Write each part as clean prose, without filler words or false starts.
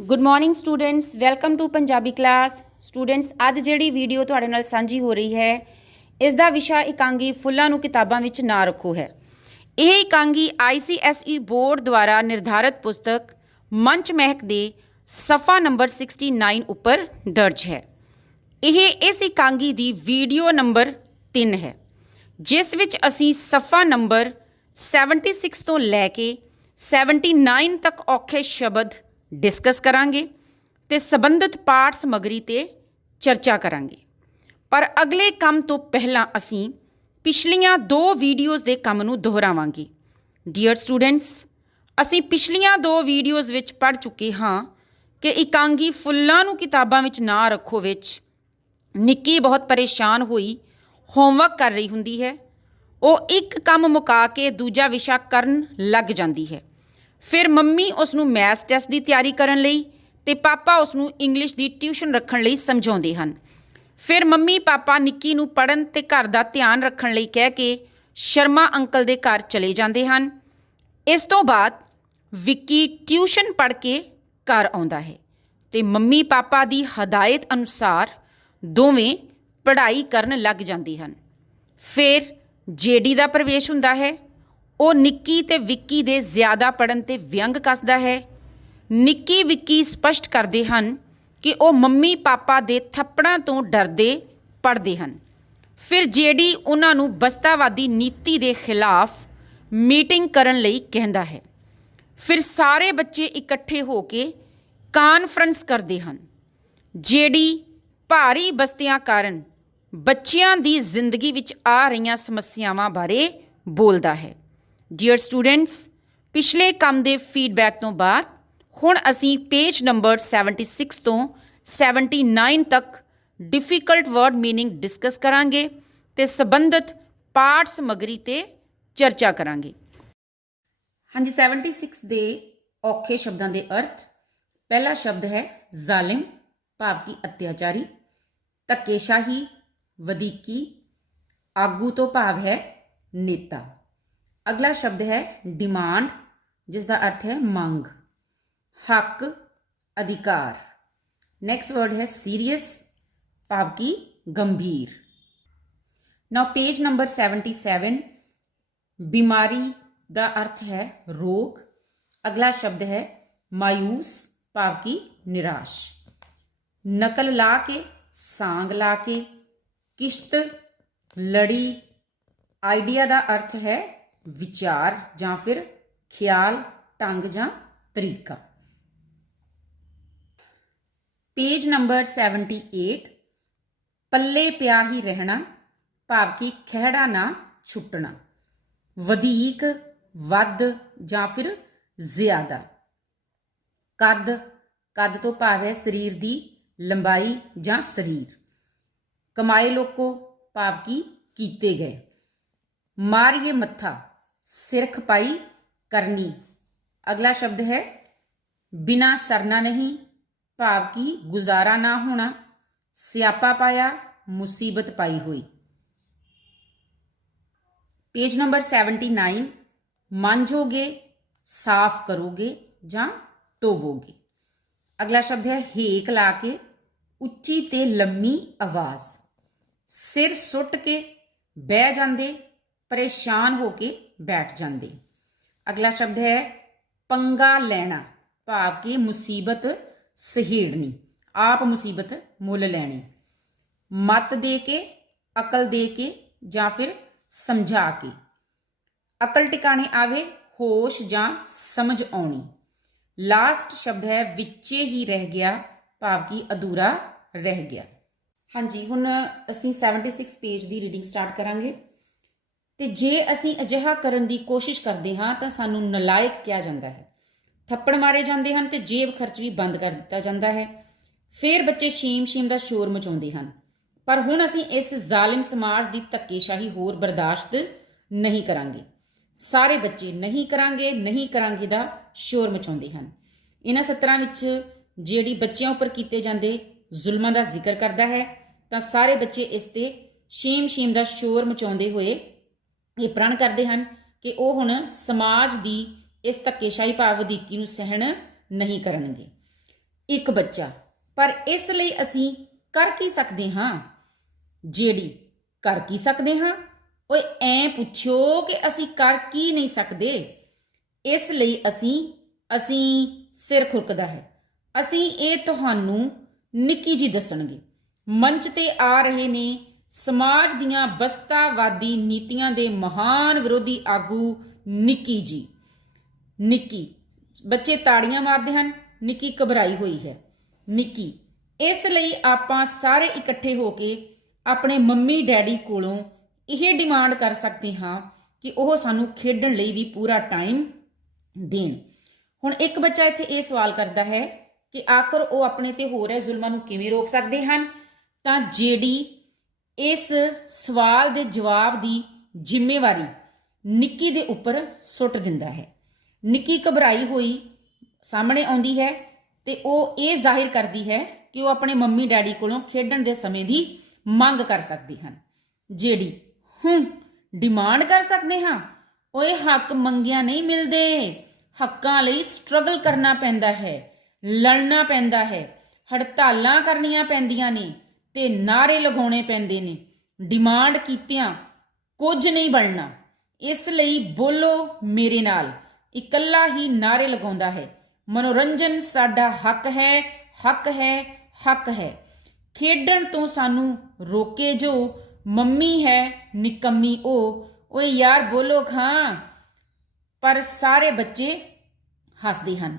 Good morning students, welcome to Punjabi class. Students, अज जिहड़ी video तुहाडे नाल सांझी हो रही है, इसका विषय इकांगी फुल्लां नूं किताबां विच ना रखो है। यह इकांगी ICSE बोर्ड द्वारा निर्धारित पुस्तक मंच महक दे सफ़ा नंबर 69 उपर दर्ज है। यह इस इकांगी दी वीडियो नंबर 3 है, जिस विच असीं सफ़ा नंबर 76 तो लैके 79 तक औखे शब्द डिस्कस करांगे ते संबंधित पाठ समग्री ते चर्चा करांगे। पर अगले काम तो पहला असीं पिछलियां 2 वीडियोज़ दे काम नूं दोहरावांगे। डियर स्टूडेंट्स, असीं पिछलियां 2 वीडियोज़ विच पढ़ चुके हाँ कि इकांगी फुल्लां नूं किताबां विच ना रखो विच निक्की बहुत परेशान होई होमवर्क कर रही हुंदी है। वो एक काम मुका के दूजा विशा करन लग जाती है। फिर मम्मी उसनूं मैथ्स टैसट की तैयारी करन लई ते पापा उसनूं इंग्लिश की ट्यूशन रखण लई समझाउंदे हन। फिर मम्मी पापा निक्की नूं पढ़न ते घर दा ध्यान रखण लई कह के शर्मा अंकल दे घर चले जांदे हन। इस तो बाद विक्की ट्यूशन पढ़ के घर आउंदा है ते मम्मी पापा की हदायत अनुसार दोवें पढ़ाई करन लग जांदे हन। फिर जेडी का प्रवेश हुंदा है। वो निक्की ते विक्की दे ज़्यादा पढ़न ते व्यंग कसदा है। निक्की विक्की स्पष्ट करते हैं कि वो मम्मी पापा दे थप्पड़ां तो डरदे पढ़ते हैं। फिर जेडी उन्हां नूं बस्तावादी नीति के खिलाफ मीटिंग करन लई कहंदा है। फिर सारे बच्चे इकट्ठे होके कानफ्रेंस करते हैं। जेडी भारी बस्तियां कारण बच्चियां दी जिंदगी विच आ रही समस्यावां बारे बोलदा है। डियर स्टूडेंट्स, पिछले काम के फीडबैक तो बाद हुण असीं पेज नंबर 76 तो 79 तक डिफिकल्ट वर्ड मीनिंग डिस्कस करांगे ते संबंधित पाठ समग्री ते चर्चा करांगे। हाँ जी, 76 दे औखे शब्दां दे अर्थ। पहला शब्द है जालिम, भाव की अत्याचारी। धक्केशाही, वधीकी। आगू तो भाव है नेता। अगला शब्द है डिमांड, जिसका अर्थ है मांग। हक, अधिकार। नेक्स्ट वर्ड है सीरियस, भाव की गंभीर। नाउ पेज नंबर 77, बीमारी का अर्थ है रोग। अगला शब्द है मायूस, भाव की निराश। नकल ला के, सांग ला के। किश्त, लड़ी। आइडिया का अर्थ है विचार जां फिर ख्याल, ढंग जां तरीका। पेज नंबर 78, पल्ले पिया ही रहना, भाव की खहड़ा ना छुटना। वधीक, वध जां फिर ज्यादा। कद, कद तो भाव है शरीर की लंबाई जां शरीर। कमाए लोको, भाव की कीते गए। मारिए मत्था, सिर खपाई करनी। अगला शब्द है बिना सरना नहीं, भाव की गुजारा ना होना। स्यापा पाया, मुसीबत पाई हुई। पेज नंबर 79, मांझोगे, साफ करोगे जां धोवोगे। अगला शब्द है हेक ला के, उच्ची ते लम्मी आवाज। सिर सुट के बह जांदे, परेशान होके बैठ जाते। अगला शब्द है पंगा लेना, भाव की मुसीबत सहेड़नी, आप मुसीबत मुल लैनी। मत दे के, अकल दे के जां फिर समझा के। अकल टिकाने आवे, होश जां समझ आउणी। लास्ट शब्द है विच्चे ही रह गया, भाव की अधूरा रह गया। हाँ जी, हुण असीं 76 पेज की रीडिंग स्टार्ट करांगे। ते जे असीं अजिहा करन दी कोशिश करते हाँ तो सानू नलायक किया जाता है। थप्पड़ मारे जाते हैं तो जेब खर्च भी बंद कर दिता जाता है। फिर बच्चे शीम शीम का शोर मचाते हैं। पर हुण असीं इस जालिम समाज की धक्केशाही होर बर्दाश्त नहीं करांगे। सारे बच्चे नहीं करांगे दा शोर मचाते हैं। इन्हां सत्तरां विच जिहड़ी बच्चियां उपर कीते जांदे जुल्मां दा जिक्र करदा है, तां सारे बच्चे इस ते शीम शीम का शोर मचाउंदे होए ये प्रण करते हैं कि वो हुण समाज की इस धक्केशाही भाव वधीकी नूं सहन नहीं करनगे। ਇੱਕ ਬੱਚਾ। ਪਰ ਇਸ ਲਈ ਅਸੀਂ ਕਰ ਕੀ ਸਕਦੇ ਹਾਂ? ਜਿਹੜੀ ਕਰ ਕੀ ਸਕਦੇ ਹਾਂ? ਓਏ ਐ ਪੁੱਛੋ ਕਿ ਅਸੀਂ ਕਰ ਕੀ ਨਹੀਂ ਸਕਦੇ। ਇਸ ਲਈ ਅਸੀਂ ਸਿਰ ਖੁਰਕਦਾ ਹੈ। ਅਸੀਂ ਇਹ ਤੁਹਾਨੂੰ ਨਿੱਕੀ ਜੀ ਦੱਸਣਗੇ। ਮੰਚ ਤੇ ਆ ਰਹੇ ਨੇ ਸਮਾਜ ਦੀਆਂ ਬਸਤਾਵਾਦੀ ਨੀਤੀਆਂ ਦੇ ਮਹਾਨ ਵਿਰੋਧੀ ਆਗੂ ਨਿੱਕੀ ਜੀ। ਨਿੱਕੀ। ਬੱਚੇ ਤਾੜੀਆਂ ਮਾਰਦੇ ਹਨ। ਨਿੱਕੀ ਘਬਰਾਈ ਹੋਈ ਹੈ। ਨਿੱਕੀ। ਇਸ ਲਈ ਆਪਾਂ ਸਾਰੇ ਇਕੱਠੇ ਹੋ ਕੇ ਆਪਣੇ ਮੰਮੀ ਡੈਡੀ ਕੋਲੋਂ ਇਹ ਡਿਮਾਂਡ ਕਰ ਸਕਦੇ ਹਾਂ ਕਿ ਉਹ ਸਾਨੂੰ ਖੇਡਣ ਲਈ ਵੀ ਪੂਰਾ ਟਾਈਮ ਦੇਣ। ਹੁਣ ਇੱਕ ਬੱਚਾ ਇੱਥੇ ਇਹ ਸਵਾਲ ਕਰਦਾ ਹੈ ਕਿ ਆਖਰ ਉਹ ਆਪਣੇ ਤੇ ਹੋ ਰਹੇ ਜ਼ੁਲਮਾਂ ਨੂੰ ਕਿਵੇਂ ਰੋਕ ਸਕਦੇ ਹਨ? ਤਾਂ ਜਿਹੜੀ ਇਸ ਸਵਾਲ ਦੇ ਜਵਾਬ ਦੀ ਜ਼ਿੰਮੇਵਾਰੀ ਨਿੱਕੀ ਦੇ ਉੱਪਰ ਸੁੱਟ ਦਿੰਦਾ ਹੈ। ਨਿੱਕੀ ਘਬਰਾਈ ਹੋਈ ਸਾਹਮਣੇ ਆਉਂਦੀ ਹੈ ਤੇ ਉਹ ਇਹ ਜ਼ਾਹਿਰ ਕਰਦੀ ਹੈ ਕਿ ਉਹ ਆਪਣੇ ਮੰਮੀ ਡੈਡੀ ਕੋਲੋਂ ਖੇਡਣ ਦੇ ਸਮੇਂ ਦੀ ਮੰਗ ਕਰ ਸਕਦੀ ਹਨ। ਜਿਹੜੀ ਡਿਮਾਂਡ ਕਰ ਸਕਦੇ ਹਾਂ। ਓਏ ਹੱਕ ਮੰਗਿਆ ਨਹੀਂ ਮਿਲਦੇ। ਹੱਕਾਂ ਲਈ ਸਟਰਗਲ ਕਰਨਾ ਪੈਂਦਾ ਹੈ, ਲੜਨਾ ਪੈਂਦਾ ਹੈ, ਹੜਤਾਲਾਂ ਕਰਨੀਆਂ ਪੈਂਦੀਆਂ ਨੇ ਤੇ ਨਾਅਰੇ ਲਗਾਉਣੇ ਪੈਂਦੇ ਨੇ। ਡਿਮਾਂਡ ਕੀਤਿਆਂ ਕੁਝ ਨਹੀਂ ਬਣਨਾ। ਇਸ ਲਈ ਬੋਲੋ ਮੇਰੇ ਨਾਲ। ਇਕੱਲਾ ਹੀ ਨਾਅਰੇ ਲਗਾਉਂਦਾ ਹੈ। ਮਨੋਰੰਜਨ ਸਾਡਾ ਹੱਕ ਹੈ, ਹੱਕ ਹੈ, ਹੱਕ ਹੈ। ਖੇਡਣ ਤੋਂ ਸਾਨੂੰ ਰੋਕੇ ਜੋ ਮੰਮੀ ਹੈ ਨਿਕੰਮੀ ਉਹ। ਓਏ ਯਾਰ ਬੋਲੋ ਖਾਂ। ਪਰ ਸਾਰੇ ਬੱਚੇ ਹੱਸਦੇ ਹਨ।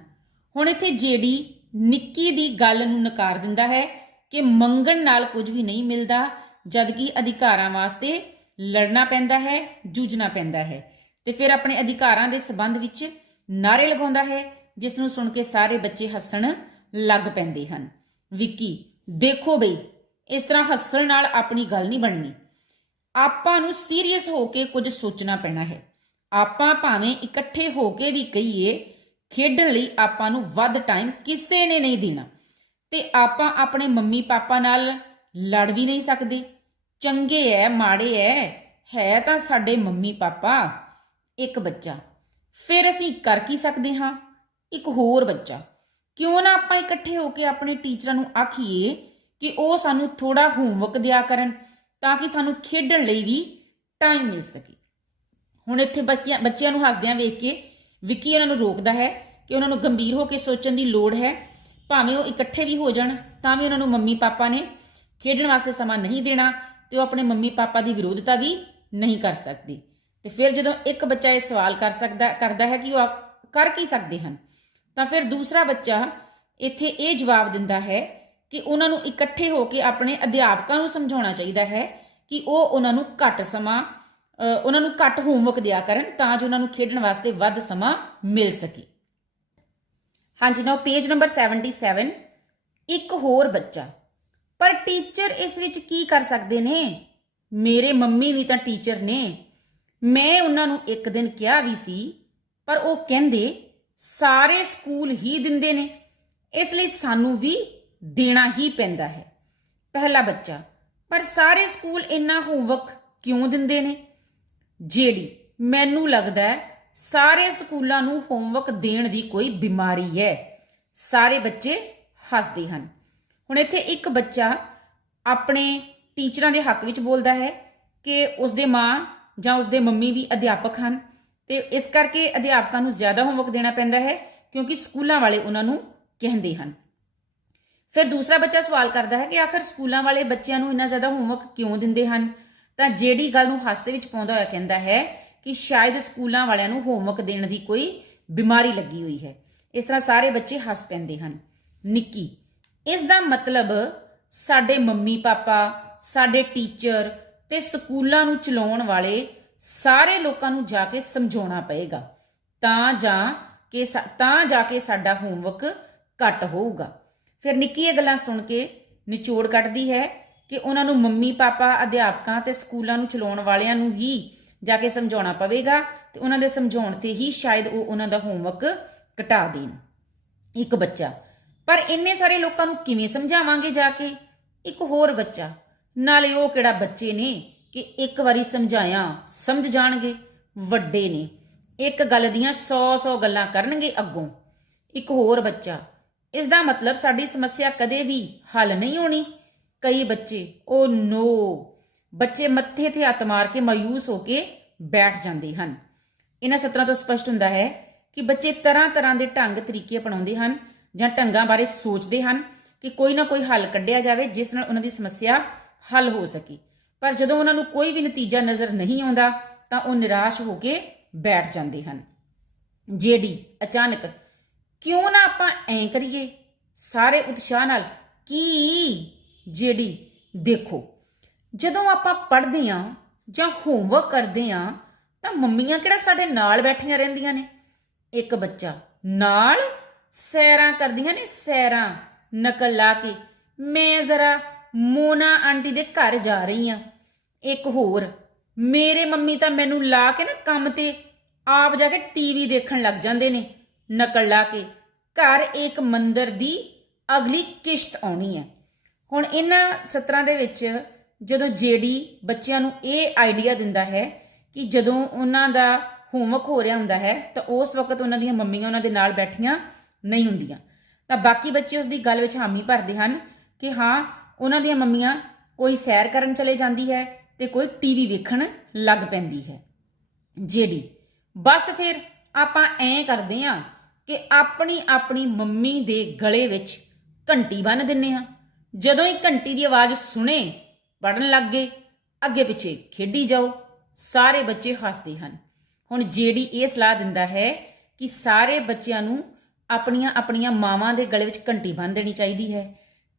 ਹੁਣ ਇੱਥੇ ਜਿਹੜੀ ਨਿੱਕੀ ਦੀ ਗੱਲ ਨੂੰ ਨਕਾਰ ਦਿੰਦਾ ਹੈ ਕਿ ਮੰਗਣ ਨਾਲ ਕੁਝ ਵੀ ਨਹੀਂ ਮਿਲਦਾ, ਜਦਕਿ ਅਧਿਕਾਰਾਂ ਵਾਸਤੇ ਲੜਨਾ ਪੈਂਦਾ ਹੈ, ਜੂਝਣਾ ਪੈਂਦਾ ਹੈ। ਤੇ ਫਿਰ ਆਪਣੇ ਅਧਿਕਾਰਾਂ ਦੇ ਸਬੰਧ ਵਿੱਚ ਨਾਅਰੇ ਲਗਾਉਂਦਾ ਹੈ, ਜਿਸ ਨੂੰ ਸੁਣ ਕੇ ਸਾਰੇ ਬੱਚੇ ਹੱਸਣ ਲੱਗ ਪੈਂਦੇ ਹਨ। ਵਿੱਕੀ। ਦੇਖੋ ਬਈ, ਇਸ ਤਰ੍ਹਾਂ ਹੱਸਣ ਨਾਲ ਆਪਣੀ ਗੱਲ ਨਹੀਂ ਬਣਨੀ। ਆਪਾਂ ਨੂੰ ਸੀਰੀਅਸ ਹੋ ਕੇ ਕੁਝ ਸੋਚਣਾ ਪੈਣਾ ਹੈ। ਆਪਾਂ ਭਾਵੇਂ ਇਕੱਠੇ ਹੋ ਕੇ ਵੀ ਕਹੀਏ, ਖੇਡਣ ਲਈ ਆਪਾਂ ਨੂੰ ਵੱਧ ਟਾਈਮ ਕਿਸੇ ਨੇ ਨਹੀਂ ਦੇਣਾ ਤੇ ਆਪਾਂ ਆਪਣੇ ਮੰਮੀ ਪਾਪਾ ਨਾਲ ਲੜ ਵੀ ਨਹੀਂ ਸਕਦੇ। ਚੰਗੇ ਐ ਮਾੜੇ ਹੈ ਤਾਂ ਸਾਡੇ ਮੰਮੀ ਪਾਪਾ। ਇੱਕ ਬੱਚਾ। ਫਿਰ ਅਸੀਂ ਕਰ ਕੀ ਸਕਦੇ ਹਾਂ? ਇੱਕ ਹੋਰ ਬੱਚਾ। ਕਿਉਂ ਨਾ ਆਪਾਂ ਇਕੱਠੇ ਹੋ ਕੇ ਆਪਣੇ ਟੀਚਰਾਂ ਨੂੰ ਆਖੀਏ ਕਿ ਉਹ ਸਾਨੂੰ ਥੋੜਾ ਹੋਮਵਰਕ ਦਿਆ ਕਰਨ ਤਾਂ ਕਿ ਸਾਨੂੰ ਖੇਡਣ ਲਈ ਵੀ ਟਾਈਮ ਮਿਲ ਸਕੇ। ਹੁਣ ਇੱਥੇ ਬੱਚਿਆਂ ਨੂੰ ਹੱਸਦਿਆਂ ਵੇਖ ਕੇ ਵਿੱਕੀ ਉਹਨਾਂ ਨੂੰ ਰੋਕਦਾ ਹੈ ਕਿ ਉਹਨਾਂ ਨੂੰ ਗੰਭੀਰ ਹੋ ਕੇ ਸੋਚਣ ਦੀ ਲੋੜ ਹੈ। ਭਾਵੇਂ ਉਹ ਇਕੱਠੇ ਵੀ ਹੋ ਜਾਣ ਤਾਂ ਵੀ ਉਹਨਾਂ ਨੂੰ ਮੰਮੀ ਪਾਪਾ ਨੇ ਖੇਡਣ ਵਾਸਤੇ ਸਮਾਂ ਨਹੀਂ ਦੇਣਾ ਤੇ ਉਹ ਆਪਣੇ ਮੰਮੀ ਪਾਪਾ ਦੀ ਵਿਰੋਧਤਾ ਵੀ ਨਹੀਂ ਕਰ ਸਕਦੇ। ਤੇ ਫਿਰ ਜਦੋਂ ਇੱਕ ਬੱਚਾ ਇਹ ਸਵਾਲ ਕਰਦਾ ਹੈ ਕਿ ਉਹ ਕਰ ਕੀ ਸਕਦੇ ਹਨ, ਤਾਂ ਫਿਰ ਦੂਸਰਾ ਬੱਚਾ ਇੱਥੇ ਇਹ ਜਵਾਬ ਦਿੰਦਾ ਹੈ ਕਿ ਉਹਨਾਂ ਨੂੰ ਇਕੱਠੇ ਹੋ ਕੇ ਆਪਣੇ ਅਧਿਆਪਕਾਂ ਨੂੰ ਸਮਝਾਉਣਾ ਚਾਹੀਦਾ ਹੈ ਕਿ ਉਹ ਉਹਨਾਂ ਨੂੰ ਘੱਟ ਹੋਮਵਰਕ ਦਿਆ ਕਰਨ ਤਾਂ ਜੋ ਉਹਨਾਂ ਨੂੰ ਖੇਡਣ ਵਾਸਤੇ ਵੱਧ ਸਮਾਂ ਮਿਲ ਸਕੇ। ਹਾਂਜੀ, ਨਾਓ ਪੇਜ ਨੰਬਰ 77। ਇੱਕ ਹੋਰ ਬੱਚਾ। ਪਰ ਟੀਚਰ ਇਸ ਵਿੱਚ ਕੀ ਕਰ ਸਕਦੇ ਨੇ? ਮੇਰੇ ਮੰਮੀ ਵੀ ਤਾਂ ਟੀਚਰ ਨੇ। ਮੈਂ ਉਹਨਾਂ ਨੂੰ ਇੱਕ ਦਿਨ ਕਿਹਾ ਵੀ ਸੀ, ਪਰ ਉਹ ਕਹਿੰਦੇ ਸਾਰੇ ਸਕੂਲ ਹੀ ਦਿੰਦੇ ਨੇ, ਇਸ ਲਈ ਸਾਨੂੰ ਵੀ ਦੇਣਾ ਹੀ ਪੈਂਦਾ ਹੈ। ਪਹਿਲਾ ਬੱਚਾ। ਪਰ ਸਾਰੇ ਸਕੂਲ ਇੰਨਾ ਹੋਮਵਰਕ ਕਿਉਂ ਦਿੰਦੇ ਨੇ? ਜਿਹੜੀ। ਮੈਨੂੰ ਲੱਗਦਾ ਹੈ ਸਾਰੇ ਸਕੂਲਾਂ ਨੂੰ ਹੋਮਵਰਕ ਦੇਣ ਦੀ ਕੋਈ ਬਿਮਾਰੀ ਹੈ। ਸਾਰੇ ਬੱਚੇ ਹੱਸਦੇ ਹਨ। ਹੁਣ ਇੱਥੇ ਇੱਕ ਬੱਚਾ ਆਪਣੇ ਟੀਚਰਾਂ ਦੇ ਹੱਕ ਵਿੱਚ ਬੋਲਦਾ ਹੈ ਕਿ ਉਸਦੇ ਮਾਂ ਜਾਂ ਉਸਦੇ ਮੰਮੀ ਵੀ ਅਧਿਆਪਕ ਹਨ ਤੇ ਇਸ ਕਰਕੇ ਅਧਿਆਪਕਾਂ ਨੂੰ ਜ਼ਿਆਦਾ ਹੋਮਵਰਕ ਦੇਣਾ ਪੈਂਦਾ ਹੈ ਕਿਉਂਕਿ ਸਕੂਲਾਂ ਵਾਲੇ ਉਹਨਾਂ ਨੂੰ ਕਹਿੰਦੇ ਹਨ। ਫਿਰ ਦੂਸਰਾ ਬੱਚਾ ਸਵਾਲ ਕਰਦਾ ਹੈ ਕਿ ਆਖਰ ਸਕੂਲਾਂ ਵਾਲੇ ਬੱਚਿਆਂ ਨੂੰ ਇੰਨਾ ਜ਼ਿਆਦਾ ਹੋਮਵਰਕ ਕਿਉਂ ਦਿੰਦੇ ਹਨ? ਤਾਂ ਜਿਹੜੀ ਗੱਲ ਨੂੰ ਹਾਸੇ ਵਿੱਚ ਪਾਉਂਦਾ ਹੋਇਆ ਕਹਿੰਦਾ ਹੈ ਕਿ ਸ਼ਾਇਦ ਸਕੂਲਾਂ ਵਾਲਿਆਂ ਨੂੰ ਹੋਮਵਰਕ ਦੇਣ ਦੀ ਕੋਈ ਬਿਮਾਰੀ ਲੱਗੀ ਹੋਈ ਹੈ। ਇਸ ਤਰ੍ਹਾਂ ਸਾਰੇ ਬੱਚੇ ਹੱਸ ਪੈਂਦੇ ਹਨ। ਨਿੱਕੀ। ਇਸ ਦਾ ਮਤਲਬ ਸਾਡੇ ਮੰਮੀ ਪਾਪਾ, ਸਾਡੇ ਟੀਚਰ ਤੇ ਸਕੂਲਾਂ ਨੂੰ ਚਲਾਉਣ ਵਾਲੇ ਸਾਰੇ ਲੋਕਾਂ ਨੂੰ ਜਾ ਕੇ ਸਮਝਾਉਣਾ ਪਏਗਾ ਤਾਂ ਜਾ ਕੇ ਸਾਡਾ ਹੋਮਵਰਕ ਘੱਟ ਹੋਊਗਾ। ਫਿਰ ਨਿੱਕੀ ਇਹ ਗੱਲਾਂ ਸੁਣ ਕੇ ਨਿਚੋੜ ਕੱਢਦੀ ਹੈ ਕਿ ਉਹਨਾਂ ਨੂੰ ਮੰਮੀ ਪਾਪਾ, ਅਧਿਆਪਕਾਂ ਤੇ ਸਕੂਲਾਂ ਨੂੰ ਚਲਾਉਣ ਵਾਲਿਆਂ ਨੂੰ ਹੀ ਜਾ ਕੇ ਸਮਝਾਉਣਾ ਪਵੇਗਾ ਤੇ ਉਹਨਾਂ ਦੇ ਸਮਝਾਉਣ ਤੇ ਹੀ ਸ਼ਾਇਦ ਉਹ ਉਹਨਾਂ ਦਾ ਹੋਮਵਰਕ ਘਟਾ ਦੇਣ। ਇੱਕ ਬੱਚਾ। ਪਰ ਇੰਨੇ ਸਾਰੇ ਲੋਕਾਂ ਨੂੰ ਕਿਵੇਂ ਸਮਝਾਵਾਂਗੇ ਜਾ ਕੇ? ਇੱਕ ਹੋਰ ਬੱਚਾ। ਨਾਲੇ ਉਹ ਕਿਹੜਾ ਬੱਚੇ ਨੇ ਕਿ ਇੱਕ ਵਾਰੀ ਸਮਝਾਇਆ ਸਮਝ ਜਾਣਗੇ? ਵੱਡੇ ਨੇ, ਇੱਕ ਗੱਲ ਦੀਆਂ 100 ਗੱਲਾਂ ਕਰਨਗੇ ਅੱਗੋਂ। ਇੱਕ ਹੋਰ ਬੱਚਾ। ਇਸ ਦਾ ਮਤਲਬ ਸਾਡੀ ਸਮੱਸਿਆ ਕਦੇ ਵੀ ਹੱਲ ਨਹੀਂ ਹੋਣੀ। ਕਈ ਬੱਚੇ ਓ ਨੋ, ਬੱਚੇ ਮੱਥੇ ਤੇ ਹੱਥ ਮਾਰ ਕੇ ਮਾਯੂਸ ਹੋ ਕੇ ਬੈਠ ਜਾਂਦੇ ਹਨ। ਇਹਨਾਂ ਸਤਰਾਂ ਤੋਂ ਸਪਸ਼ਟ ਹੁੰਦਾ ਹੈ ਕਿ ਬੱਚੇ ਤਰ੍ਹਾਂ ਤਰ੍ਹਾਂ ਦੇ ਢੰਗ ਤਰੀਕੇ ਅਪਣਾਉਂਦੇ ਹਨ ਜਾਂ ਢੰਗਾਂ ਬਾਰੇ ਸੋਚਦੇ ਹਨ ਕਿ ਕੋਈ ਨਾ ਕੋਈ ਹੱਲ ਕੱਢਿਆ ਜਾਵੇ ਜਿਸ ਨਾਲ ਉਹਨਾਂ ਦੀ ਸਮੱਸਿਆ ਹੱਲ ਹੋ ਸਕੇ। ਪਰ ਜਦੋਂ ਉਹਨਾਂ ਨੂੰ ਕੋਈ ਵੀ ਨਤੀਜਾ ਨਜ਼ਰ ਨਹੀਂ ਆਉਂਦਾ ਤਾਂ ਉਹ ਨਿਰਾਸ਼ ਹੋ ਕੇ ਬੈਠ ਜਾਂਦੇ ਹਨ। ਜੇਡੀ ਅਚਾਨਕ, ਕਿਉਂ ਨਾ ਆਪਾਂ ਐਂ ਕਰੀਏ, ਸਾਰੇ ਉਤਸ਼ਾਹ ਨਾਲ। ਕੀ? ਜੇਡੀ, ਦੇਖੋ, ਜਦੋਂ ਆਪਾਂ ਪੜ੍ਹਦੇ ਹਾਂ ਜਾਂ ਹੋਮਵਰਕ ਕਰਦੇ ਹਾਂ ਤਾਂ ਮੰਮੀਆਂ ਕਿਹੜਾ ਸਾਡੇ ਨਾਲ ਬੈਠੀਆਂ ਰਹਿੰਦੀਆਂ ਨੇ। ਇੱਕ ਬੱਚਾ, ਨਾਲ ਸੈਰਾਂ ਕਰਦੀਆਂ ਨੇ, ਸੈਰਾਂ, ਨਕਲ ਲਾ ਕੇ, ਮੈਂ ਜ਼ਰਾ ਮੋਨਾ ਆਂਟੀ ਦੇ ਘਰ ਜਾ ਰਹੀ ਹਾਂ। ਇੱਕ ਹੋਰ, ਮੇਰੇ ਮੰਮੀ ਤਾਂ ਮੈਨੂੰ ਲਾ ਕੇ ਨਾ ਕੰਮ ਤੇ ਆਪ ਜਾ ਕੇ ਟੀਵੀ ਦੇਖਣ ਲੱਗ ਜਾਂਦੇ ਨੇ, ਨਕਲ ਲਾ ਕੇ, ਘਰ ਇੱਕ ਮੰਦਰ ਦੀ ਅਗਲੀ ਕਿਸ਼ਤ ਆਉਣੀ ਹੈ। ਹੁਣ ਇਹਨਾਂ ਸਤਰਾਂ ਦੇ ਵਿੱਚ ਜਦੋਂ ਜੇਡੀ ਬੱਚਿਆਂ ਨੂੰ ਇਹ ਆਈਡੀਆ ਦਿੰਦਾ ਹੈ ਕਿ ਜਦੋਂ ਉਹਨਾਂ ਦਾ ਹੋਮਵਰਕ ਹੋ ਰਿਹਾ ਹੁੰਦਾ ਹੈ ਤਾਂ ਉਸ ਵਕਤ ਉਹਨਾਂ ਦੀਆਂ ਮੰਮੀਆਂ ਉਹਨਾਂ ਦੇ ਨਾਲ ਬੈਠੀਆਂ ਨਹੀਂ ਹੁੰਦੀਆਂ, ਤਾਂ ਬਾਕੀ ਬੱਚੇ ਉਸ ਦੀ ਗੱਲ ਵਿੱਚ ਹਾਮੀ ਭਰਦੇ ਹਨ ਕਿ ਹਾਂ, ਉਹਨਾਂ ਦੀਆਂ ਮੰਮੀਆਂ ਕੋਈ ਸੈਰ ਕਰਨ ਚਲੇ ਜਾਂਦੀ ਹੈ ਤੇ ਕੋਈ ਟੀਵੀ ਵੇਖਣ ਲੱਗ ਪੈਂਦੀ ਹੈ। ਜੇਡੀ, ਬਸ ਫਿਰ ਆਪਾਂ ਐਂ ਕਰਦੇ ਹਾਂ ਕਿ ਆਪਣੀ ਆਪਣੀ ਮੰਮੀ ਦੇ ਗਲੇ ਵਿੱਚ ਘੰਟੀ ਬੰਨ੍ਹ ਦਿੰਨੇ ਹਾਂ। ਜਦੋਂ ਹੀ ਘੰਟੀ ਦੀ ਆਵਾਜ਼ ਸੁਣੇ, ਪੜਨ ਲੱਗ ਗਏ, ਅੱਗੇ ਪਿੱਛੇ ਖੇਡੀ ਜਾਓ। ਸਾਰੇ ਬੱਚੇ ਹੱਸਦੇ ਹਨ। ਹੁਣ ਜੇਡੀ ਇਹ ਸਲਾਹ ਦਿੰਦਾ ਹੈ ਕਿ ਸਾਰੇ ਬੱਚਿਆਂ ਨੂੰ ਆਪਣੀਆਂ ਆਪਣੀਆਂ ਮਾਵਾਂ ਦੇ ਗਲੇ ਵਿੱਚ ਘੰਟੀ ਬੰਨ੍ਹ ਦੇਣੀ ਚਾਹੀਦੀ ਹੈ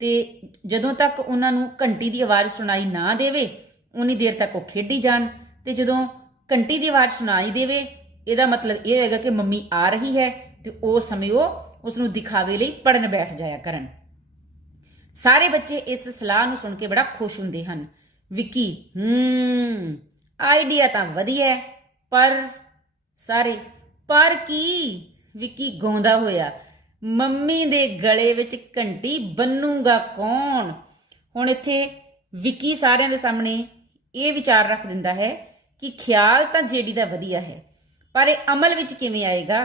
ਤੇ ਜਦੋਂ ਤੱਕ ਉਹਨਾਂ ਨੂੰ ਘੰਟੀ ਦੀ ਆਵਾਜ਼ ਸੁਣਾਈ ਨਾ ਦੇਵੇ ਉਨੀ ਦੇਰ ਤੱਕ ਉਹ ਖੇਡੀ ਜਾਣ, ਤੇ ਜਦੋਂ ਘੰਟੀ ਦੀ ਆਵਾਜ਼ ਸੁਣਾਈ ਦੇਵੇ ਇਹਦਾ ਮਤਲਬ ਇਹ ਹੋਏਗਾ ਕਿ ਮੰਮੀ ਆ ਰਹੀ ਹੈ ਤੇ ਉਸ ਸਮੇਂ ਉਹ ਉਸ ਨੂੰ ਦਿਖਾਵੇ ਲਈ ਪੜਨ ਬੈਠ ਜਾਇਆ ਕਰਨ। ਸਾਰੇ ਬੱਚੇ ਇਸ ਸਲਾਹ ਨੂੰ ਸੁਣ ਕੇ ਬੜਾ ਖੁਸ਼ ਹੁੰਦੇ ਹਨ। ਵਿੱਕੀ, ਆਈਡੀਆ ਤਾਂ ਵਧੀਆ ਹੈ, ਪਰ ਸਾਰੇ, ਪਰ ਕੀ? ਵਿੱਕੀ ਗਾਉਂਦਾ ਹੋਇਆ, ਮੰਮੀ ਦੇ ਗਲੇ ਵਿੱਚ ਘੰਟੀ ਬੰਨੂਗਾ ਕੌਣ? ਹੁਣ ਇੱਥੇ ਵਿੱਕੀ ਸਾਰਿਆਂ ਦੇ ਸਾਹਮਣੇ ਇਹ ਵਿਚਾਰ ਰੱਖ ਦਿੰਦਾ ਹੈ ਕਿ ਖਿਆਲ ਤਾਂ ਜੇਡੀ ਦਾ ਵਧੀਆ ਹੈ, ਪਰ ਇਹ ਅਮਲ ਵਿੱਚ ਕਿਵੇਂ ਆਏਗਾ?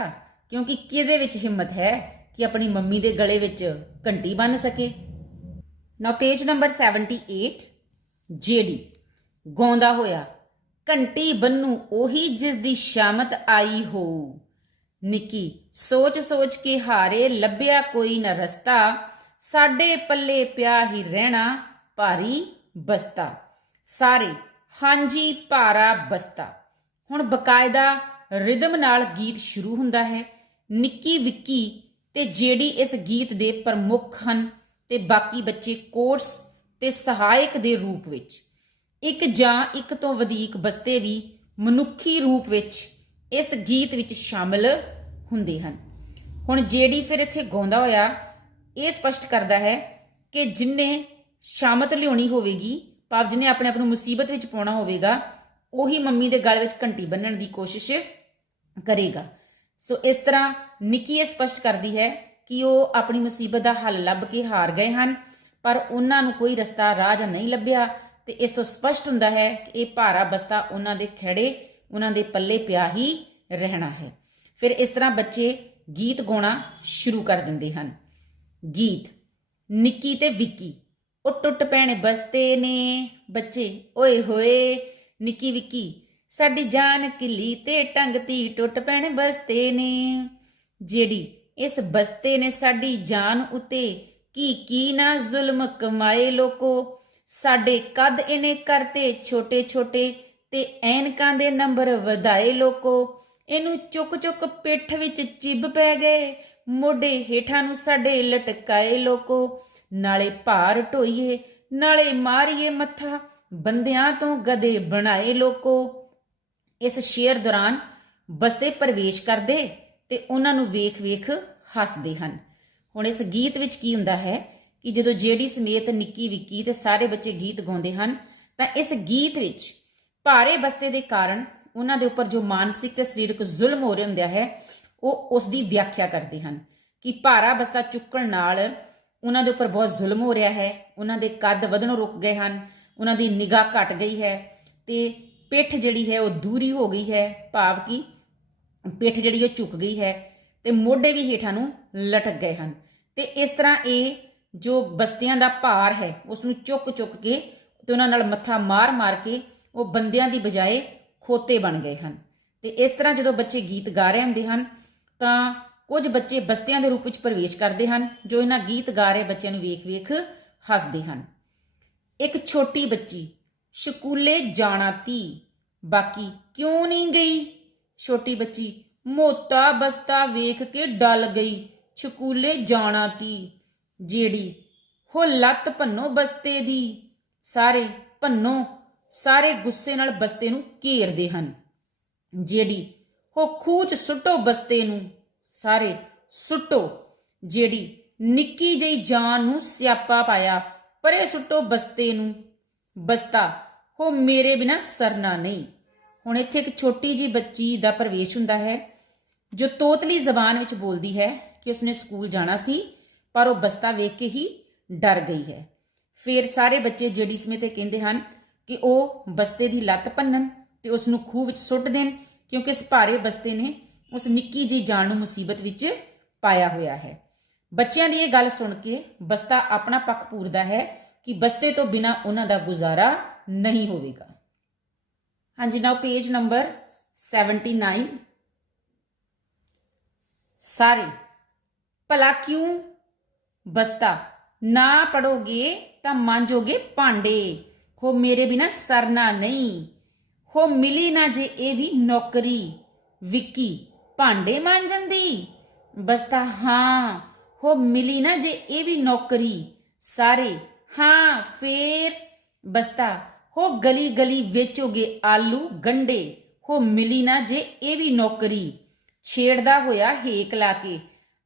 ਕਿਉਂਕਿ ਕਿਹਦੇ ਵਿੱਚ ਹਿੰਮਤ ਹੈ ਕਿ ਆਪਣੀ ਮੰਮੀ ਦੇ ਗਲੇ ਵਿੱਚ ਘੰਟੀ ਬੰਨ੍ਹ ਸਕੇ। ਨਾਓ ਪੇਜ ਨੰਬਰ 78। ਜੇਡੀ ਗਾਉਂਦਾ ਹੋਇਆ, ਘੰਟੀ ਬੰਨੂ ਉਹੀ ਜਿਸ ਦੀ ਸ਼ਾਮਤ ਆਈ ਹੋ। ਨਿੱਕੀ, ਸੋਚ ਸੋਚ ਕੇ ਹਾਰੇ, ਲੱਭਿਆ ਕੋਈ ਨਾ ਰਸਤਾ, ਸਾਡੇ ਪੱਲੇ ਪਿਆ ਹੀ ਰਹਿਣਾ ਭਾਰੀ ਬਸਤਾ। ਸਾਰੇ, ਹਾਂਜੀ ਭਾਰਾ ਬਸਤਾ। ਹੁਣ ਬਕਾਇਦਾ ਰਿਦਮ ਨਾਲ ਗੀਤ ਸ਼ੁਰੂ ਹੁੰਦਾ ਹੈ। ਨਿੱਕੀ, ਵਿੱਕੀ ਤੇ ਜੇਡੀ ਇਸ ਗੀਤ ਦੇ ਪ੍ਰਮੁੱਖ ਹਨ ਤੇ ਬਾਕੀ ਬੱਚੇ ਕੋਰਸ ਤੇ ਸਹਾਇਕ ਦੇ ਰੂਪ ਵਿੱਚ। ਇੱਕ ਜਾਂ ਇੱਕ ਤੋਂ ਵਧੇਕ ਬਸਤੇ ਵੀ ਮਨੁੱਖੀ ਰੂਪ ਵਿੱਚ ਇਸ ਗੀਤ ਵਿੱਚ ਸ਼ਾਮਲ ਹੁੰਦੇ ਹਨ। ਹੁਣ ਜੇਡੀ ਫਿਰ ਇੱਥੇ ਗਾਉਂਦਾ ਹੋਇਆ ਇਹ ਸਪਸ਼ਟ ਕਰਦਾ ਹੈ ਕਿ ਜਿਨਨੇ ਸ਼ਾਮਤ ਲਿਆਉਣੀ ਹੋਵੇਗੀ, ਭਾਵ ਜਿਹਨੇ ਆਪਣੇ ਆਪ ਨੂੰ ਮੁਸੀਬਤ ਵਿੱਚ ਪਾਉਣਾ ਹੋਵੇਗਾ, ਉਹੀ ਮੰਮੀ ਦੇ ਗਲ ਵਿੱਚ ਘੰਟੀ ਬੰਨਣ ਦੀ ਕੋਸ਼ਿਸ਼ ਕਰੇਗਾ। ਸੋ ਇਸ ਤਰ੍ਹਾਂ ਨਿੱਕੀ ਇਹ ਸਪਸ਼ਟ ਕਰਦੀ ਹੈ ਕਿ ਉਹ ਆਪਣੀ ਮੁਸੀਬਤ ਦਾ ਹੱਲ ਲੱਭ ਕੇ ਹਾਰ ਗਏ ਹਨ, ਪਰ ਉਹਨਾਂ ਨੂੰ ਕੋਈ ਰਸਤਾ ਰਾਹ ਜਾਂ ਨਹੀਂ ਲੱਭਿਆ, ਤੇ ਇਸ ਤੋਂ ਸਪਸ਼ਟ ਹੁੰਦਾ ਹੈ ਕਿ ਇਹ ਭਾਰਾ ਬਸਤਾ ਉਹਨਾਂ ਦੇ ਖੜੇ, ਉਹਨਾਂ ਦੇ ਪੱਲੇ ਪਿਆ ਹੀ ਰਹਿਣਾ ਹੈ। ਫਿਰ ਇਸ ਤਰ੍ਹਾਂ ਬੱਚੇ ਗੀਤ ਗਾਉਣਾ ਸ਼ੁਰੂ ਕਰ ਦਿੰਦੇ ਹਨ। ਗੀਤ, ਨਿੱਕੀ ਤੇ ਵਿੱਕੀ, ਉਹ ਟੁੱਟ ਪੈਣੇ ਬਸਤੇ ਨੇ। ਬੱਚੇ, ਓਏ ਹੋਏ। ਨਿੱਕੀ, ਵਿੱਕੀ, ਸਾਡੀ ਜਾਨ ਕਿੱਲੀ ਤੇ ਟੰਗ ਤੀ, ਟੁੱਟ ਪੈਣੇ ਬਸਤੇ ਨੇ। ਜਿਹੜੀ, ਇਸ ਬਸਤੇ ਨੇ ਸਾਡੀ ਜਾਨ ਉਤੇ ਕੀ ਨਾ ਜ਼ੁਲਮ ਕਮਾਏ ਲੋਕੋ, ਸਾਡੇ ਕੱਦ ਇਹਨੇ ਕਰਤੇ ਛੋਟੇ ਛੋਟੇ ਤੇ ਐਨਕਾਂ ਦੇ ਨੰਬਰ ਵਧਾਏ ਲੋਕੋ, ਇਹਨੂੰ ਚੁੱਕ ਚੁੱਕ ਪਿੱਠ ਵਿੱਚ ਚਿੱਬ ਪੈ ਗਏ, ਮੋਢੇ ਹੇਠਾਂ ਨੂੰ ਸਾਡੇ ਲਟਕਾਏ ਲੋਕੋ, ਨਾਲੇ ਭਾਰ ਢੋਈਏ ਨਾਲੇ ਮਾਰੀਏ ਮੱਥਾ, ਬੰਦਿਆਂ ਤੋਂ ਗਧੇ ਬਣਾਏ ਲੋਕੋ। ਇਸ ਸ਼ੇਰ ਦੌਰਾਨ ਬਸਤੇ ਪ੍ਰਵੇਸ਼ ਕਰਦੇ ਤੇ ਉਹਨਾਂ ਨੂੰ ਵੇਖ ਵੇਖ ਹੱਸਦੇ ਹਨ। ਹੁਣ ਇਸ ਗੀਤ ਵਿੱਚ ਕੀ ਹੁੰਦਾ ਹੈ ਕਿ ਜਦੋਂ ਜੇਡੀ ਸਮੇਤ ਨਿੱਕੀ, ਵਿੱਕੀ ਤੇ ਸਾਰੇ ਬੱਚੇ ਗੀਤ ਗਾਉਂਦੇ ਹਨ ਤਾਂ ਇਸ ਗੀਤ ਵਿੱਚ ਭਾਰੇ ਬਸਤੇ ਦੇ ਕਾਰਨ ਉਹਨਾਂ ਦੇ ਉੱਪਰ ਜੋ ਮਾਨਸਿਕ ਤੇ ਸਰੀਰਕ ਜ਼ੁਲਮ ਹੋ ਰਿਹਾ ਹੁੰਦਾ ਹੈ ਉਹ ਉਸ ਦੀ ਵਿਆਖਿਆ ਕਰਦੇ ਹਨ ਕਿ ਭਾਰਾ ਬਸਤਾ ਚੁੱਕਣ ਨਾਲ ਉਹਨਾਂ ਦੇ ਉੱਪਰ ਬਹੁਤ ਜ਼ੁਲਮ ਹੋ ਰਿਹਾ ਹੈ, ਉਹਨਾਂ ਦੇ ਕੱਦ ਵਧਣੋਂ ਰੁਕ ਗਏ ਹਨ, ਉਹਨਾਂ ਦੀ ਨਿਗਾਹ ਘਟ ਗਈ ਹੈ ਤੇ ਪਿੱਠ ਜਿਹੜੀ ਹੈ ਉਹ ਦੂਰੀ ਹੋ ਗਈ ਹੈ, ਭਾਵ ਕਿ ਪਿੱਠ ਜਿਹੜੀ ਉਹ ਝੁਕ ਗਈ ਹੈ ਤੇ ਮੋਢੇ ਵੀ ਹੇਠਾਂ ਨੂੰ ਲਟਕ ਗਏ ਹਨ ਤੇ ਇਸ ਤਰ੍ਹਾਂ ਇਹ ਜੋ ਬਸਤਿਆਂ ਦਾ ਭਾਰ ਹੈ ਉਸ ਨੂੰ ਚੁੱਕ ਚੁੱਕ ਕੇ ਤੇ ਉਹਨਾਂ ਨਾਲ ਮੱਥਾ ਮਾਰ ਮਾਰ ਕੇ ਉਹ ਬੰਦਿਆਂ ਦੀ ਬਜਾਏ ਖੋਤੇ ਬਣ ਗਏ ਹਨ। ਤੇ ਇਸ ਤਰ੍ਹਾਂ ਜਦੋਂ ਬੱਚੇ ਗੀਤ ਗਾ ਰਹੇ ਹੁੰਦੇ ਹਨ ਤਾਂ ਕੁਝ ਬੱਚੇ ਬਸਤਿਆਂ ਦੇ ਰੂਪ ਵਿੱਚ ਪ੍ਰਵੇਸ਼ ਕਰਦੇ ਹਨ, ਜੋ ਇਹਨਾਂ ਗੀਤ ਗਾ ਰਹੇ ਬੱਚਿਆਂ ਨੂੰ ਵੇਖ ਵੇਖ ਹੱਸਦੇ ਹਨ। ਇੱਕ ਛੋਟੀ ਬੱਚੀ ਸਕੂਲੇ ਜਾਣਾ ਤੀ, ਬਾਕੀ ਕਿਉਂ ਨਹੀਂ ਗਈ। ਛੋਟੀ ਬੱਚੀ ਮੋਤਾ ਬਸਤਾ ਵੇਖ ਕੇ ਡਲ ਗਈ, ਸਕੂਲੇ ਜਾਣਾ ਤੀ। ਜਿਹੜੀ ਹੋ ਲੱਤ ਭੰਨੋ ਬਸਤੇ ਦੀ, ਸਾਰੇ ਭੰਨੋ, ਸਾਰੇ ਗੁੱਸੇ ਨਾਲ ਬਸਤੇ ਨੂੰ ਘੇਰਦੇ ਹਨ। ਜਿਹੜੀ ਹੋ ਖੂਹ 'ਚ ਸੁੱਟੋ ਬਸਤੇ ਨੂੰ, ਸਾਰੇ ਸੁੱਟੋ। ਜਿਹੜੀ ਨਿੱਕੀ ਜਿਹੀ ਜਾਨ ਨੂੰ ਸਿਆਪਾ ਪਾਇਆ, ਪਰੇ ਸੁੱਟੋ ਬਸਤੇ ਨੂੰ। ਬਸਤਾ ਹੋ ਮੇਰੇ ਬਿਨਾ ਸਰਨਾ ਨਹੀਂ। ਹੁਣ ਇੱਥੇ ਇੱਕ ਛੋਟੀ ਜੀ ਬੱਚੀ ਦਾ ਪ੍ਰਵੇਸ਼ ਹੁੰਦਾ ਹੈ ਜੋ ਤੋਤਲੀ ਜ਼ਬਾਨ ਵਿੱਚ ਬੋਲਦੀ ਹੈ ਕਿ ਉਸਨੇ ਸਕੂਲ ਜਾਣਾ ਸੀ ਪਰ ਉਹ ਬਸਤਾ ਵੇਖ ਕੇ ਹੀ ਡਰ ਗਈ ਹੈ। ਫਿਰ ਸਾਰੇ ਬੱਚੇ ਜਿਹੜੀ ਸਮੇਂ ਤੇ ਕਹਿੰਦੇ ਹਨ ਕਿ ਉਹ ਬਸਤੇ ਦੀ ਲੱਤ ਭੰਨਣ ਤੇ ਉਸ ਨੂੰ ਖੂਹ ਵਿੱਚ ਸੁੱਟ ਦੇਣ, ਕਿਉਂਕਿ ਇਸ ਭਾਰੇ ਬਸਤੇ ਨੇ ਉਸ ਨਿੱਕੀ ਜਿਹੀ ਜਾਨ ਨੂੰ ਮੁਸੀਬਤ ਵਿੱਚ ਪਾਇਆ ਹੋਇਆ ਹੈ। ਬੱਚਿਆਂ ਦੀ ਇਹ ਗੱਲ ਸੁਣ ਕੇ ਬਸਤਾ ਆਪਣਾ ਪੱਖ ਪੂਰਦਾ ਹੈ ਕਿ ਬਸਤੇ ਤੋਂ ਬਿਨਾਂ ਉਹਨਾਂ ਦਾ ਗੁਜ਼ਾਰਾ ਨਹੀਂ ਹੋਵੇਗਾ। ਹਾਂਜੀ, ਨਾਓ ਪੇਜ ਨੰਬਰ 79। ਸਾਰੇ ਭਲਾ ਕਿਉਂ। ਬਸਤਾ ਨਾ ਪੜੋਗੇ ਤਾਂ ਮਾਂਜੋਗੇ ਭਾਂਡੇ, ਹੋ ਮੇਰੇ ਬਿਨਾ ਸਰਨਾ ਨਹੀਂ। ਹੋ ਮਿਲੀ ਨਾ ਜੇ ਇਹ ਵੀ ਨੌਕਰੀ, ਵਿੱਕੀ ਭਾਂਡੇ ਮਾਂਜਣ ਦੀ। ਬਸਤਾ ਹਾਂ, ਹੋ ਮਿਲੀ ਨਾ ਜੇ ਇਹ ਵੀ ਨੌਕਰੀ, ਸਾਰੇ ਹਾਂ ਫੇਰ। ਬਸਤਾ ਹੋ ਗਲੀ ਗਲੀ ਵੇਚੋਗੇ ਆਲੂ ਗੰਢੇ, ਹੋ ਮਿਲੀ ਨਾ ਜੇ ਇਹ ਵੀ ਨੌਕਰੀ। ਛੇੜਦਾ ਹੋਇਆ ਹੇਕ ਲਾ ਕੇ,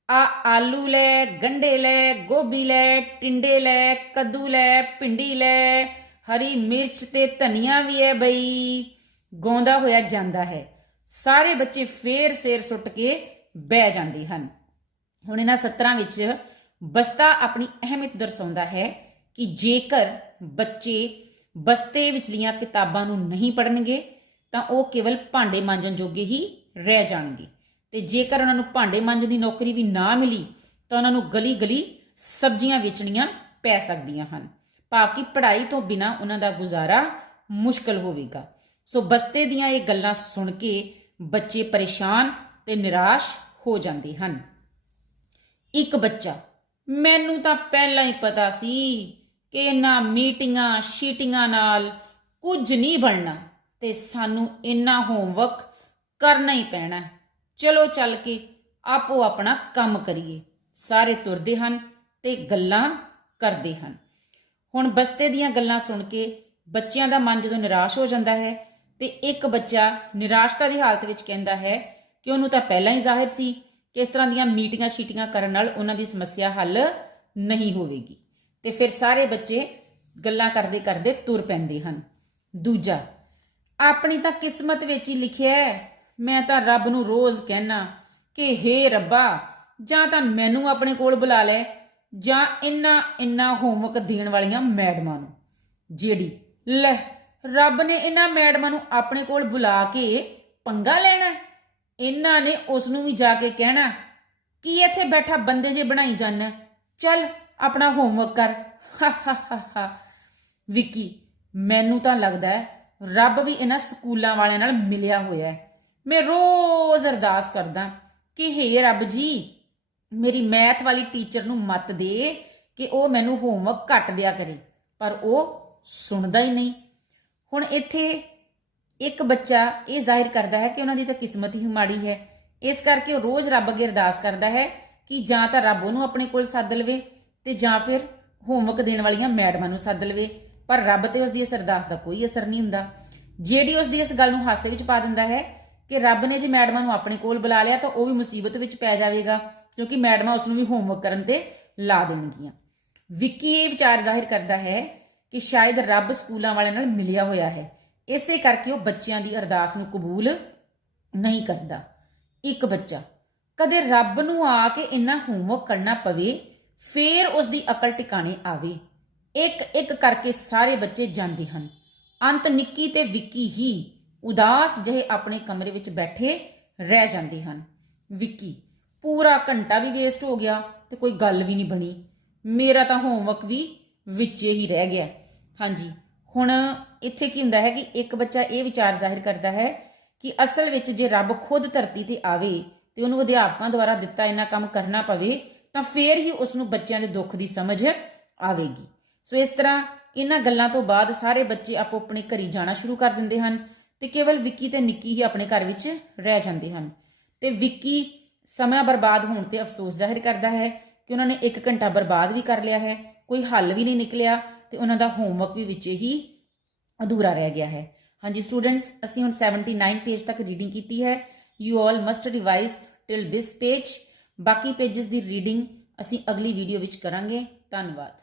ਆ ਆਲੂ ਲੈ, ਗੰਢੇ ਲੈ, ਗੋਭੀ ਲੈ, ਟਿੰਡੇ ਲੈ, ਕੱਦੂ ਲੈ, ਭਿੰਡੀ ਲੈ, ਹਰੀ ਮਿਰਚ ਤੇ ਧਨੀਆ ਵੀ ਹੈ ਬਈ। ਗਾਉਂਦਾ ਹੋਇਆ ਜਾਂਦਾ ਹੈ। ਸਾਰੇ ਬੱਚੇ ਫੇਰ ਸਿਰ ਸੁੱਟ ਕੇ ਬਹਿ ਜਾਂਦੇ ਹਨ। ਹੁਣ ਇਹਨਾਂ ਸਤਰਾਂ ਵਿੱਚ ਬਸਤਾ ਆਪਣੀ ਅਹਿਮੀਅਤ ਦਰਸਾਉਂਦਾ ਹੈ ਕਿ ਜੇਕਰ ਬੱਚੇ ਬਸਤੇ ਵਿਚਲੀਆਂ ਕਿਤਾਬਾਂ ਨੂੰ ਨਹੀਂ ਪੜ੍ਹਨਗੇ ਤਾਂ ਉਹ ਕੇਵਲ ਭਾਂਡੇ ਮਾਂਜਣ ਜੋਗੇ ਹੀ ਰਹਿ ਜਾਣਗੇ, ਤੇ ਜੇਕਰ ਉਹਨਾਂ ਨੂੰ ਭਾਂਡੇ ਮਾਂਜਣ ਦੀ ਨੌਕਰੀ ਵੀ ਨਾ ਮਿਲੀ ਤਾਂ ਉਹਨਾਂ ਨੂੰ ਗਲੀ ਗਲੀ ਸਬਜ਼ੀਆਂ ਵੇਚਣੀਆਂ ਪੈ ਸਕਦੀਆਂ ਹਨ, ਭਾਵ ਕਿ ਪੜ੍ਹਾਈ ਤੋਂ ਬਿਨਾਂ ਉਹਨਾਂ ਦਾ ਗੁਜ਼ਾਰਾ ਮੁਸ਼ਕਲ ਹੋਵੇਗਾ। ਸੋ ਬਸਤੇ ਦੀਆਂ ਇਹ ਗੱਲਾਂ ਸੁਣ ਕੇ ਬੱਚੇ ਪਰੇਸ਼ਾਨ ਤੇ ਨਿਰਾਸ਼ ਹੋ ਜਾਂਦੇ ਹਨ। ਇੱਕ ਬੱਚਾ, ਮੈਨੂੰ ਤਾਂ ਪਹਿਲਾਂ ਹੀ ਪਤਾ ਸੀ ਕਿ ਇਹਨਾਂ ਮੀਟਿੰਗਾਂ ਸ਼ੀਟਿੰਗਾਂ ਨਾਲ ਕੁਝ ਨਹੀਂ ਬਣਨਾ ਤੇ ਸਾਨੂੰ ਇੰਨਾ ਹੋਮਵਰਕ ਕਰਨਾ ਹੀ ਪੈਣਾ। ਚਲੋ ਚੱਲ ਕੇ ਆਪੋ ਆਪਣਾ ਕੰਮ ਕਰੀਏ। ਸਾਰੇ ਤੁਰਦੇ ਹਨ ਤੇ ਗੱਲਾਂ ਕਰਦੇ ਹਨ। ਹੁਣ ਬਸਤੇ ਦੀਆਂ ਗੱਲਾਂ ਸੁਣ ਕੇ ਬੱਚਿਆਂ ਦਾ ਮਨ ਜਦੋਂ ਨਿਰਾਸ਼ ਹੋ ਜਾਂਦਾ ਹੈ ਤੇ ਇੱਕ ਬੱਚਾ ਨਿਰਾਸ਼ਤਾ ਦੀ ਹਾਲਤ ਵਿੱਚ ਕਹਿੰਦਾ ਹੈ ਕਿ ਉਹਨੂੰ ਤਾਂ ਪਹਿਲਾਂ ਹੀ ਜ਼ਾਹਿਰ ਸੀ ਕਿ ਇਸ ਤਰ੍ਹਾਂ ਦੀਆਂ ਮੀਟਿੰਗਾਂ ਸ਼ੀਟਿੰਗਾਂ ਕਰਨ ਨਾਲ ਉਹਨਾਂ ਦੀ ਸਮੱਸਿਆ ਹੱਲ ਨਹੀਂ ਹੋਵੇਗੀ, ਤੇ ਫਿਰ ਸਾਰੇ ਬੱਚੇ ਗੱਲਾਂ ਕਰਦੇ ਕਰਦੇ ਤੁਰ ਪੈਂਦੇ ਹਨ। ਦੂਜਾ, ਆਪਣੀ ਤਾਂ ਕਿਸਮਤ ਵਿੱਚ ਹੀ ਲਿਖਿਆ ਹੈ। ਮੈਂ ਤਾਂ ਰੱਬ ਨੂੰ ਰੋਜ਼ ਕਹਿਣਾ ਕਿ ਹੇ ਰੱਬਾ, ਜਾਂ ਤਾਂ ਮੈਨੂੰ ਆਪਣੇ ਕੋਲ ਬੁਲਾ ਲੈ ਜਾਂ ਇੰਨਾ ਹੋਮਵਰਕ ਦੇਣ ਵਾਲੀਆਂ ਮੈਡਮਾਂ ਨੂੰ। ਜਿਹੜੀ ਲੈ, ਰੱਬ ਨੇ ਇਹਨਾਂ ਮੈਡਮਾਂ ਨੂੰ ਆਪਣੇ ਕੋਲ ਬੁਲਾ ਕੇ ਪੰਗਾ ਲੈਣਾ। ਇਹਨਾਂ ਨੇ ਉਸ ਨੂੰ ਵੀ ਜਾ ਕੇ ਕਹਿਣਾ ਕਿ ਇੱਥੇ ਬੈਠਾ ਬੰਦੇ ਜੇ ਬਣਾਈ ਜਾਂਦਾ, ਚੱਲ ਆਪਣਾ ਹੋਮਵਰਕ ਕਰ। ਹਾ ਹਾ ਹਾ ਹਾ। ਵਿੱਕੀ, ਮੈਨੂੰ ਤਾਂ ਲੱਗਦਾ ਹੈ ਰੱਬ ਵੀ ਇਹਨਾਂ ਸਕੂਲਾਂ ਵਾਲਿਆਂ ਨਾਲ ਮਿਲਿਆ ਹੋਇਆ ਹੈ। ਮੈਂ ਰੋਜ਼ ਅਰਦਾਸ ਕਰਦਾ ਕਿ ਹੇ ਰੱਬ ਜੀ, ਮੇਰੀ ਮੈਥ ਵਾਲੀ ਟੀਚਰ ਨੂੰ ਮੱਤ ਦੇ ਕਿ ਉਹ ਮੈਨੂੰ ਹੋਮਵਰਕ ਘੱਟ ਦਿਆ ਕਰੇ, ਪਰ ਉਹ ਸੁਣਦਾ ਹੀ ਨਹੀਂ। ਹੁਣ ਇੱਥੇ ਇੱਕ ਬੱਚਾ ਇਹ ਜ਼ਾਹਿਰ ਕਰਦਾ ਹੈ ਕਿ ਉਹਨਾਂ ਦੀ ਤਾਂ ਕਿਸਮਤ ਹੀ ਮਾੜੀ ਹੈ, ਇਸ ਕਰਕੇ ਉਹ ਰੋਜ਼ ਰੱਬ ਅੱਗੇ ਅਰਦਾਸ ਕਰਦਾ ਹੈ ਕਿ ਜਾਂ ਤਾਂ ਰੱਬ ਉਹਨੂੰ ਆਪਣੇ ਕੋਲ ਸੱਦ ਲਵੇ ਤੇ ਜਾਂ ਫਿਰ ਹੋਮਵਰਕ ਦੇਣ ਵਾਲੀਆਂ ਮੈਡਮਾਂ ਨੂੰ ਸੱਦ ਲਵੇ, ਪਰ ਰੱਬ ਤੇ ਉਸ ਦੀ ਇਸ ਅਰਦਾਸ ਦਾ ਕੋਈ ਅਸਰ ਨਹੀਂ ਹੁੰਦਾ। ਜਿਹੜੀ ਉਸ ਦੀ ਇਸ ਗੱਲ ਨੂੰ ਹਾਸੇ ਵਿੱਚ ਪਾ ਦਿੰਦਾ ਹੈ ਕਿ ਰੱਬ ਨੇ ਜੇ ਮੈਡਮਾਂ ਨੂੰ ਆਪਣੇ ਕੋਲ ਬੁਲਾ ਲਿਆ ਤਾਂ ਉਹ ਵੀ ਮੁਸੀਬਤ ਵਿੱਚ ਪੈ ਜਾਵੇਗਾ, ਕਿਉਂਕਿ ਮੈਡਮਾਂ ਉਸ ਨੂੰ ਵੀ ਹੋਮਵਰਕ ਕਰਨ ਤੇ ਲਾ ਦੇਣਗੀਆਂ। ਵਿੱਕੀ ਇਹ ਵਿਚਾਰ ਜ਼ਾਹਿਰ ਕਰਦਾ ਹੈ ਕਿ ਸ਼ਾਇਦ ਰੱਬ ਸਕੂਲਾਂ ਵਾਲਿਆਂ ਨਾਲ ਮਿਲਿਆ ਹੋਇਆ ਹੈ, ਇਸੇ ਕਰਕੇ ਉਹ ਬੱਚਿਆਂ ਦੀ ਅਰਦਾਸ ਨੂੰ ਕਬੂਲ ਨਹੀਂ ਕਰਦਾ। ਇੱਕ ਬੱਚਾ, ਕਦੇ ਰੱਬ ਨੂੰ ਆ ਕੇ ਇੰਨਾ ਹੋਮਵਰਕ ਕਰਨਾ ਪਵੇ ਫੇਰ ਉਸ ਦੀ ਅਕਲ ਟਿਕਾਣੇ ਆਵੇ। ਇੱਕ ਇੱਕ ਕਰਕੇ ਸਾਰੇ ਬੱਚੇ ਜਾਂਦੇ ਹਨ। ਅੰਤ ਨਿੱਕੀ ਤੇ ਵਿੱਕੀ ਹੀ ਉਦਾਸ ਜਿਹੇ ਆਪਣੇ ਕਮਰੇ ਵਿੱਚ ਬੈਠੇ ਰਹਿ ਜਾਂਦੇ ਹਨ। ਵਿੱਕੀ, ਪੂਰਾ ਘੰਟਾ ਵੀ ਵੇਸਟ ਹੋ ਗਿਆ ਤੇ ਕੋਈ ਗੱਲ ਵੀ ਨਹੀਂ ਬਣੀ। ਮੇਰਾ ਤਾਂ ਹੋਮਵਰਕ ਵੀ ਵਿੱਚੇ ਹੀ ਰਹਿ ਗਿਆ। ਹਾਂਜੀ, ਹੁਣ ਇੱਥੇ ਕੀ ਹੁੰਦਾ ਹੈ ਕਿ ਇੱਕ ਬੱਚਾ ਇਹ ਵਿਚਾਰ ਜ਼ਾਹਿਰ ਕਰਦਾ ਹੈ ਕਿ ਅਸਲ ਵਿੱਚ ਜੇ ਰੱਬ ਖੁਦ ਧਰਤੀ ਤੇ ਆਵੇ ਤੇ ਉਹਨੂੰ ਅਧਿਆਪਕਾਂ ਦੁਆਰਾ ਦਿੱਤਾ ਇੰਨਾ ਕੰਮ ਕਰਨਾ ਪਵੇ ਤਾਂ ਫੇਰ ਹੀ ਉਸ ਨੂੰ ਬੱਚਿਆਂ ਦੇ ਦੁੱਖ ਦੀ ਸਮਝ ਆਵੇਗੀ। ਸੋ ਇਸ ਤਰ੍ਹਾਂ ਇਹਨਾਂ ਗੱਲਾਂ ਤੋਂ ਬਾਅਦ ਸਾਰੇ ਬੱਚੇ ਆਪੋ ਆਪਣੇ ਘਰੀ ਜਾਣਾ ਸ਼ੁਰੂ ਕਰ ਦਿੰਦੇ ਹਨ ਤੇ ਕੇਵਲ ਵਿੱਕੀ ਤੇ ਨਿੱਕੀ ਹੀ ਆਪਣੇ ਘਰ ਵਿੱਚ ਰਹਿ ਜਾਂਦੇ ਹਨ। ਤੇ ਵਿੱਕੀ ਸਮਾਂ ਬਰਬਾਦ ਹੋਣ ਤੇ ਅਫਸੋਸ ਜ਼ਾਹਿਰ ਕਰਦਾ ਹੈ ਕਿ ਉਹਨਾਂ ਨੇ 1 ਘੰਟਾ ਬਰਬਾਦ ਵੀ ਕਰ ਲਿਆ ਹੈ, ਕੋਈ ਹੱਲ ਵੀ ਨਹੀਂ ਨਿਕਲਿਆ ਤੇ ਉਹਨਾਂ ਦਾ ਹੋਮਵਰਕ ਵੀ ਵਿੱਚ ਹੀ ਅਧੂਰਾ ਰਹਿ ਗਿਆ ਹੈ। ਹਾਂਜੀ ਸਟੂਡੈਂਟਸ, ਅਸੀਂ ਹੁਣ 79 ਪੇਜ ਤੱਕ ਰੀਡਿੰਗ ਕੀਤੀ ਹੈ। You all must revise till this page. ਬਾਕੀ ਪੇजेस ਦੀ ਰੀਡਿੰਗ ਅਸੀਂ ਅਗਲੀ ਵੀਡੀਓ ਵਿੱਚ ਕਰਾਂਗੇ। ਧੰਨਵਾਦ।